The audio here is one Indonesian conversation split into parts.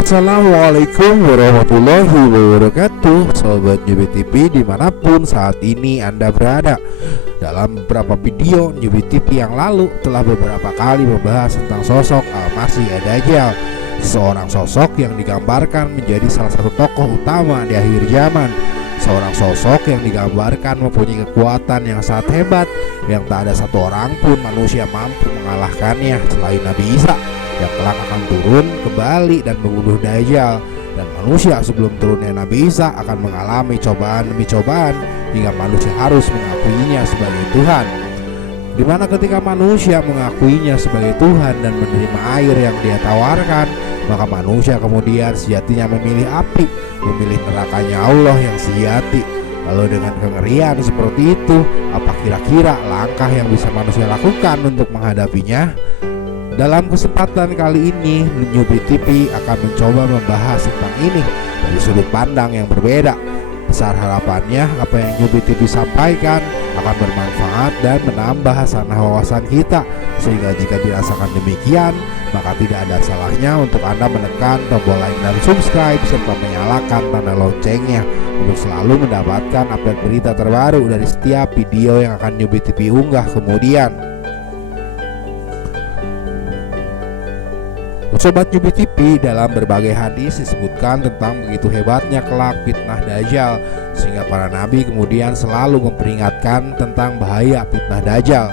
Assalamualaikum warahmatullahi wabarakatuh, Sobat Nyubi TV dimanapun saat ini Anda berada. Dalam beberapa video Nyubi TV yang lalu telah beberapa kali membahas tentang sosok Al-Masih Ad-Dajjal, seorang sosok yang digambarkan menjadi salah satu tokoh utama di akhir zaman. Seorang sosok yang digambarkan mempunyai kekuatan yang sangat hebat, yang tak ada satu orang pun manusia mampu mengalahkannya selain Nabi Isa, yang kelak akan turun kembali dan membunuh Dajjal. Dan manusia sebelum turunnya Nabi Isa akan mengalami cobaan demi cobaan hingga manusia harus mengakuinya sebagai Tuhan. Dimana ketika manusia mengakuinya sebagai Tuhan dan menerima air yang dia tawarkan, maka manusia kemudian sejatinya memilih api, memilih nerakanya Allah yang sejati. Lalu dengan kengerian seperti itu, apa kira-kira langkah yang bisa manusia lakukan untuk menghadapinya? Dalam kesempatan kali ini, Nyubi TV akan mencoba membahas tentang ini dari sudut pandang yang berbeda. Besar harapannya apa yang Nyubi TV sampaikan akan bermanfaat dan menambah hasanah wawasan kita, sehingga jika dirasakan demikian, maka tidak ada salahnya untuk Anda menekan tombol like dan subscribe serta menyalakan tanda loncengnya untuk selalu mendapatkan update berita terbaru dari setiap video yang akan Nyubi TV unggah kemudian. Sobat Nyubi TV, dalam berbagai hadis disebutkan tentang begitu hebatnya kelak fitnah Dajjal, sehingga para nabi kemudian selalu memperingatkan tentang bahaya fitnah Dajjal.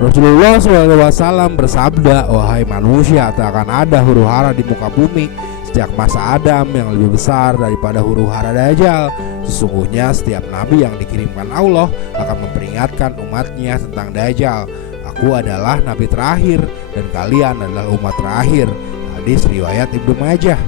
Rasulullah SAW bersabda, "Wahai manusia, tak akan ada huru-hara di muka bumi sejak masa Adam yang lebih besar daripada huru-hara Dajjal. Sesungguhnya setiap nabi yang dikirimkan Allah akan memperingatkan umatnya tentang Dajjal. Aku adalah nabi terakhir dan kalian adalah umat terakhir." Hadis riwayat Ibnu Majah.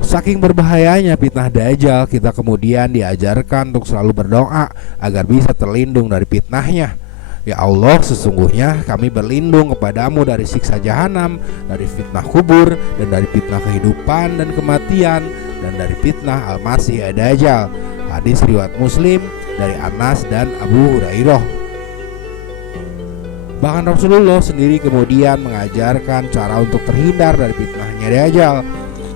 Saking berbahayanya fitnah Dajjal, kita kemudian diajarkan untuk selalu berdoa agar bisa terlindung dari fitnahnya. Ya Allah, sesungguhnya kami berlindung kepadamu dari siksa jahanam, dari fitnah kubur, dan dari fitnah kehidupan dan kematian, dan dari fitnah Al-Masih Ad-Dajjal. Hadis riwayat Muslim dari Anas dan Abu Hurairah. Bahkan Rasulullah sendiri kemudian mengajarkan cara untuk terhindar dari fitnahnya Dajjal,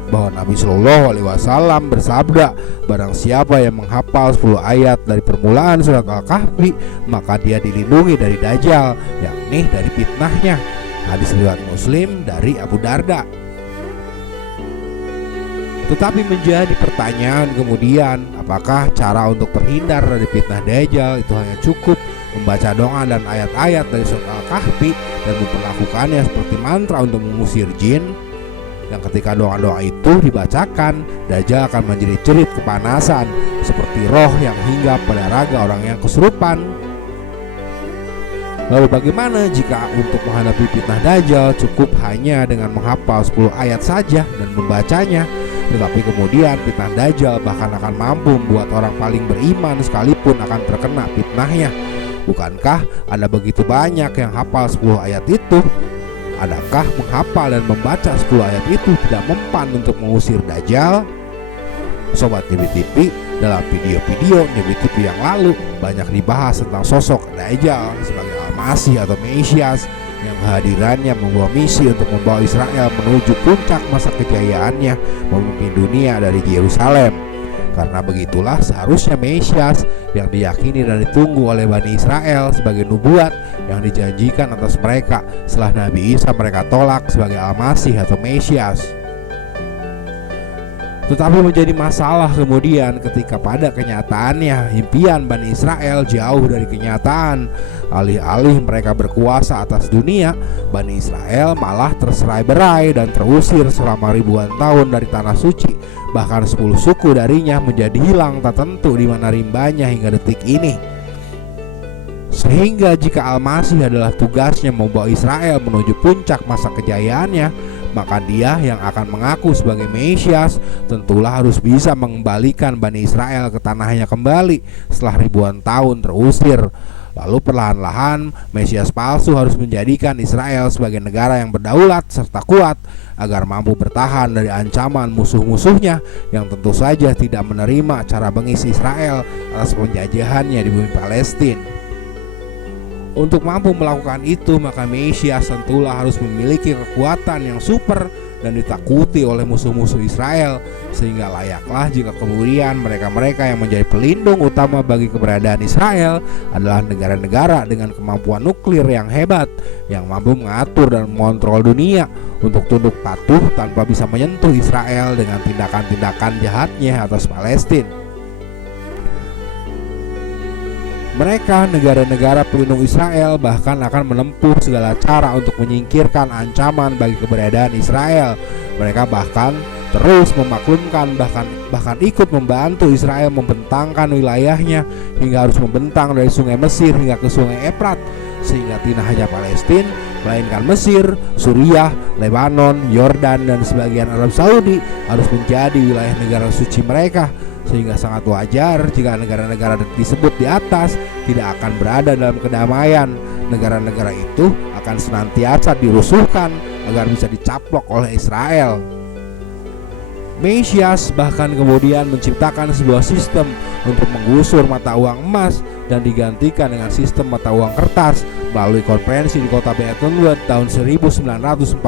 bahwa Nabi Shallallahu Alaihi Wasallam bersabda, "Barang siapa yang menghafal 10 ayat dari permulaan surat Al-Kahfi, maka dia dilindungi dari Dajjal, yakni dari fitnahnya." Hadis riwayat Muslim dari Abu Darda. Tetapi menjadi pertanyaan kemudian, apakah cara untuk terhindar dari fitnah Dajjal itu hanya cukup membaca doa dan ayat-ayat dari surat Al-Kahfi dan memperlakukannya seperti mantra untuk mengusir jin? Dan ketika doa-doa itu dibacakan, Dajjal akan menjadi cerit kepanasan seperti roh yang hinggap pada raga orang yang kesurupan. Lalu bagaimana jika untuk menghadapi fitnah Dajjal cukup hanya dengan menghafal 10 ayat saja dan membacanya, tetapi kemudian fitnah Dajjal bahkan akan mampu membuat orang paling beriman sekalipun akan terkena fitnahnya? Bukankah ada begitu banyak yang hafal 10 ayat itu? Adakah menghafal dan membaca 10 ayat itu tidak mempan untuk mengusir Dajjal? Sobat Nyubi TV, dalam video-video Nyubi TV yang lalu banyak dibahas tentang sosok Dajjal sebagai Al-Masih atau Mesias yang kehadirannya membawa misi untuk membawa Israel menuju puncak masa kejayaannya memimpin dunia dari Yerusalem. Karena begitulah seharusnya Mesias yang diyakini dan ditunggu oleh Bani Israel sebagai nubuat yang dijanjikan atas mereka setelah Nabi Isa mereka tolak sebagai Al-Masih atau Mesias. Tetapi menjadi masalah kemudian ketika pada kenyataannya impian Bani Israel jauh dari kenyataan. Alih-alih mereka berkuasa atas dunia, Bani Israel malah terserai-berai dan terusir selama ribuan tahun dari tanah suci. Bahkan 10 suku darinya menjadi hilang tak tentu di mana rimbanya hingga detik ini. Sehingga jika Al-Masih adalah tugasnya membawa Israel menuju puncak masa kejayaannya, maka dia yang akan mengaku sebagai Mesias tentulah harus bisa mengembalikan Bani Israel ke tanahnya kembali setelah ribuan tahun terusir. Lalu perlahan-lahan Mesias palsu harus menjadikan Israel sebagai negara yang berdaulat serta kuat agar mampu bertahan dari ancaman musuh-musuhnya yang tentu saja tidak menerima cara bengis Israel atas penjajahannya di bumi Palestina. Untuk mampu melakukan itu, maka Mesias tentulah harus memiliki kekuatan yang super dan ditakuti oleh musuh-musuh Israel, sehingga layaklah jika kemudian mereka-mereka yang menjadi pelindung utama bagi keberadaan Israel adalah negara-negara dengan kemampuan nuklir yang hebat, yang mampu mengatur dan mengontrol dunia untuk tunduk patuh tanpa bisa menyentuh Israel dengan tindakan-tindakan jahatnya atas Palestina. Mereka, negara-negara pelindung Israel, bahkan akan menempuh segala cara untuk menyingkirkan ancaman bagi keberadaan Israel. Mereka bahkan terus memaklumkan, bahkan ikut membantu Israel membentangkan wilayahnya hingga harus membentang dari sungai Mesir hingga ke sungai Efrat, sehingga tidak hanya Palestina, melainkan Mesir, Suriah, Lebanon, Yordan, dan sebagian Arab Saudi harus menjadi wilayah negara suci mereka. Sehingga sangat wajar jika negara-negara disebut di atas tidak akan berada dalam kedamaian. Negara-negara itu akan senantiasa dirusuhkan agar bisa dicaplok oleh Israel. Mesias bahkan kemudian menciptakan sebuah sistem untuk menggusur mata uang emas dan digantikan dengan sistem mata uang kertas melalui konferensi di kota Bretton Woods tahun 1944,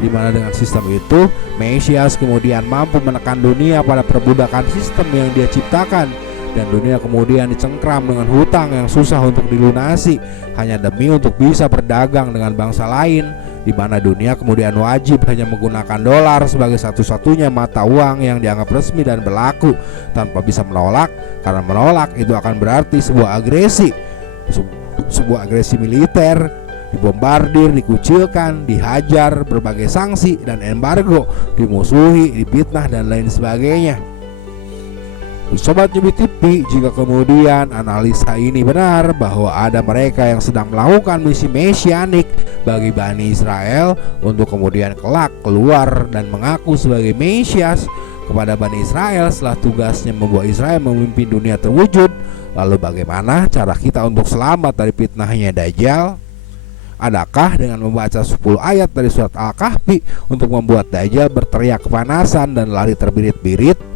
di mana dengan sistem itu Mesias kemudian mampu menekan dunia pada perbudakan sistem yang dia ciptakan, dan dunia kemudian dicengkram dengan hutang yang susah untuk dilunasi hanya demi untuk bisa berdagang dengan bangsa lain, di mana dunia kemudian wajib hanya menggunakan dolar sebagai satu-satunya mata uang yang dianggap resmi dan berlaku tanpa bisa menolak, karena menolak itu akan berarti sebuah agresi militer, dibombardir, dikucilkan, dihajar, berbagai sanksi dan embargo, dimusuhi, difitnah dan lain sebagainya. Sobat Nyubi TV, jika kemudian analisa ini benar bahwa ada mereka yang sedang melakukan misi mesianik bagi Bani Israel untuk kemudian kelak keluar dan mengaku sebagai Mesias kepada Bani Israel setelah tugasnya membawa Israel memimpin dunia terwujud, lalu bagaimana cara kita untuk selamat dari fitnahnya Dajjal? Adakah dengan membaca 10 ayat dari surat Al-Kahfi untuk membuat Dajjal berteriak kepanasan dan lari terbirit-birit?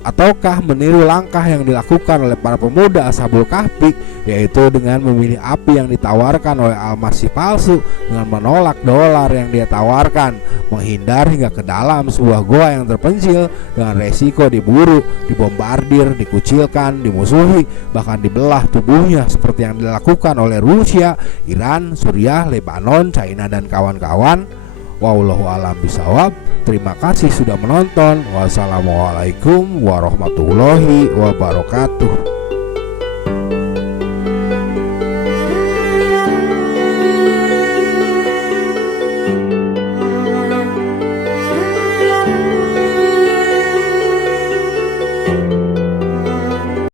Ataukah meniru langkah yang dilakukan oleh para pemuda Ashabul Kahfi, yaitu dengan memilih api yang ditawarkan oleh Al-Masih palsu dengan menolak dolar yang dia tawarkan, menghindar hingga ke dalam sebuah goa yang terpencil dengan resiko diburu, dibombardir, dikucilkan, dimusuhi, bahkan dibelah tubuhnya seperti yang dilakukan oleh Rusia, Iran, Suriah, Lebanon, China, dan kawan-kawan? Wallahu a'lam bishawab. Terima kasih sudah menonton. Wassalamualaikum warahmatullahi wabarakatuh.